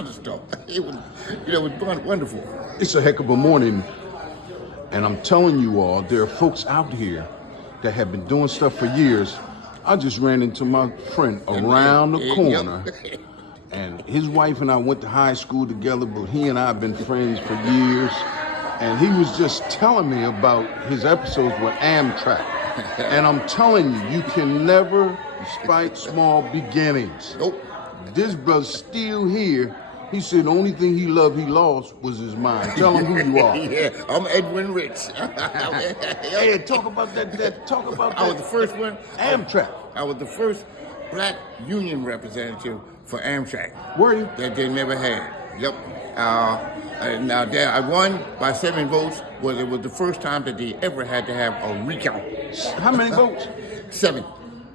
of stuff. It was, it was wonderful. It's a heck of a morning, and I'm telling you all, there are folks out here that have been doing stuff for years. I just ran into my friend around the corner, and his wife and I went to high school together, but he and I have been friends for years. And he was just telling me about his episodes with Amtrak. And I'm telling you, you can never despite small beginnings. Nope. This brother's still here. He said the only thing he loved he lost was his mind. Tell him who you are. Yeah, I'm Edwin Rich. Hey, talk about that. Talk about that. I was the first one. Amtrak. I was the first black union representative for Amtrak. Were you? That they never had. Yep. Now, I won by 7 votes. Well, it was the first time that they ever had to have a recount. How many votes? 7.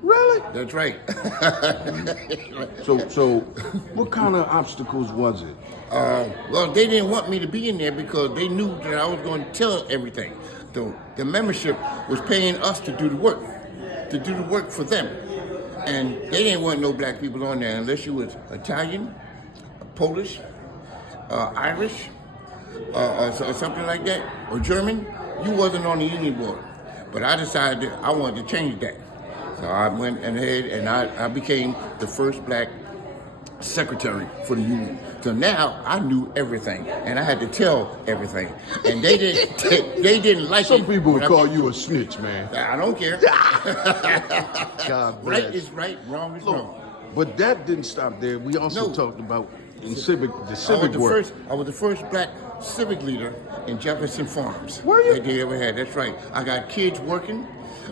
Really? That's right. So, what kind of obstacles was it? Well, they didn't want me to be in there because they knew that I was going to tell everything. The membership was paying us to do the work for them. And they didn't want no black people on there unless you was Italian, Polish, Irish, or something like that, or German. You wasn't on the union board. But I decided that I wanted to change that. So I went ahead and I became the first black secretary for the union. So now I knew everything, and I had to tell everything. And they didn't like it. Some people would call you a snitch, man. I don't care. God bless. Right is right, wrong is wrong. But that didn't stop there. We also talked about the civic I work. was the first black civic leader in Jefferson Farms. Were you? That they ever had. That's right. I got kids working.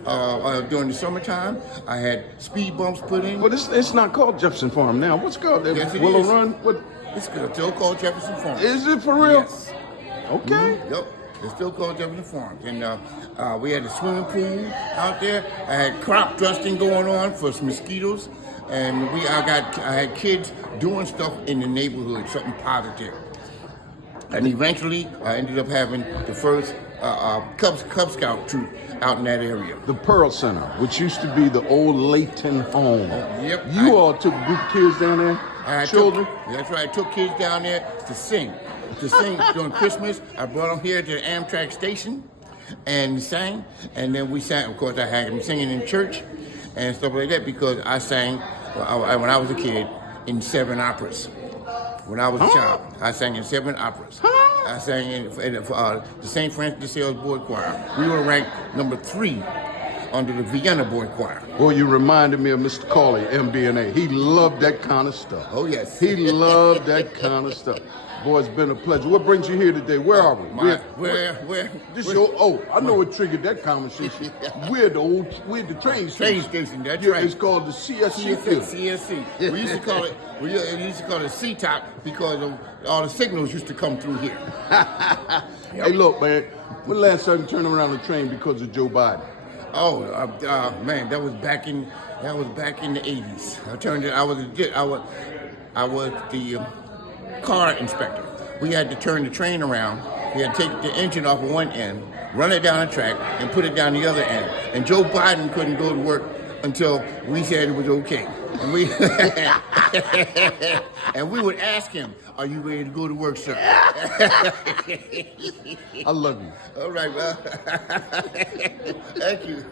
During the summertime, I had speed bumps put in. Well, it's not called Jefferson Farm now. What's it called? Yes, it Willow is. Run? What? It's still called Jefferson Farms. Is it for real? Yes. Okay. Mm-hmm. Yep. It's still called Jefferson Farms. And we had a swimming pool out there. I had crop dusting going on for some mosquitoes. And I had kids doing stuff in the neighborhood, something positive. And eventually, I ended up having the first Cub Scout troop out in that area. The Pearl Center, which used to be the old Layton home. Yep. You all took a group of kids down there? Children? That's right. I took kids down there to sing during Christmas. I brought them here to the Amtrak station and sang. And then we sang. Of course, I had them singing in church and stuff like that because I sang when I was a kid in 7 operas. When I was a child, I sang in 7 operas. I sang in the St. Francis de Sales Board Choir. We were ranked number 3 under the Vienna Board Choir. Boy, you reminded me of Mr. Cawley, MDNA. He loved that kind of stuff. Oh, yes. He loved that kind of stuff. Boy, it's been a pleasure. What brings you here today? Where are we? I know what triggered that conversation. We're the train station. That's right. It's called the CSC field. CSC. We used to call it C-Top because of all the signals used to come through here. Hey, look, man. When last time you turned around the train because of Joe Biden? Oh, man, that was back in the 80s. I was the car inspector. We had to turn the train around. We had to take the engine off of one end, run it down the track, and put it down the other end. And Joe Biden couldn't go to work until we said it was okay. And we and we would ask him, "Are you ready to go to work, sir?" I love you. All right, well, thank you.